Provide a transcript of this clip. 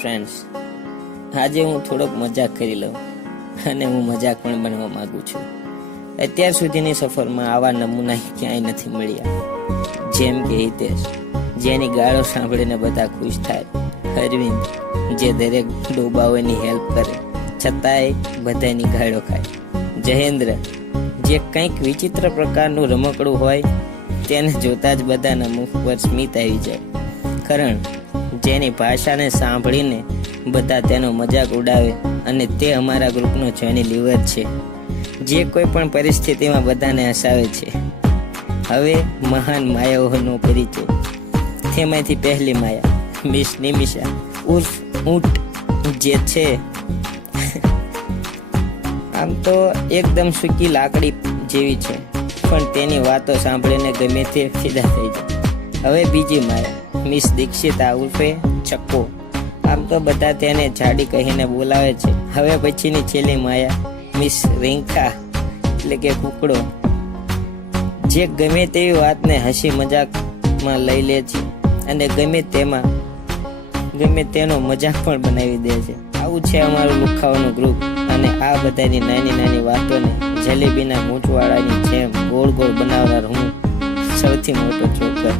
Friends, આજે હું થોડોક મજાક કરી લઉં અને હું મજાક પણ બનવા માંગુ છું. અત્યાર સુધીની સફરમાં આવા નમૂના ક્યાંય નથી મળ્યા. જેમ કે હિતેશ, જેની ગાળો સાંભળીને બધા ખુશ થાય. અરવિંદ, જે દરેક ડોબાઓની હેલ્પ કરે છતાંય બધાની ગાળો ખાય. જયેન્દ્ર, જે કંઈક વિચિત્ર પ્રકારનું રમકડું હોય તેને જોતા જ બધાના મુખ પર સ્મિત આવી જાય. કરણ, જેની ભાષાને સાંભળીને બધા તેનો મજાક ઉડાવે અને તે અમારા ગ્રુપનો જોની લીવર છે, જે કોઈ પણ પરિસ્થિતિમાં બધાને હસાવે છે. હવે મહાન માયાઓનો પરિચય. તેમાંથી પહેલી માયા મિસ નિમિષા ઉર્ફ ઊંટ, જે છે આમ તો એકદમ સૂકી લાકડી જેવી છે, પણ તેની વાતો સાંભળીને ગમે તે ફિદા થઈ જાય. હવે બીજી માયા મિસ દીક્ષિતા ઉર્ફે ચક્કો. આમ તો બધા તેને જાડી કહીને બોલાવે છે. હવે પછીની છેલ્લી માયા મિસ રિંકા એટલે કે કુકડો, જે ગમે તેવી વાતને હસી મજાકમાં લઈ લે છે અને ગમે તેનો મજાક પણ બનાવી દે છે. આવું છે અમારું લુખાઓનું ગ્રુપ, અને આ બધાની નાની નાની વાતોને જલેબીના મૂઠવાળાની જેમ ગોળ ગોળ બનાવનાર હું સૌથી મોટો જોકર.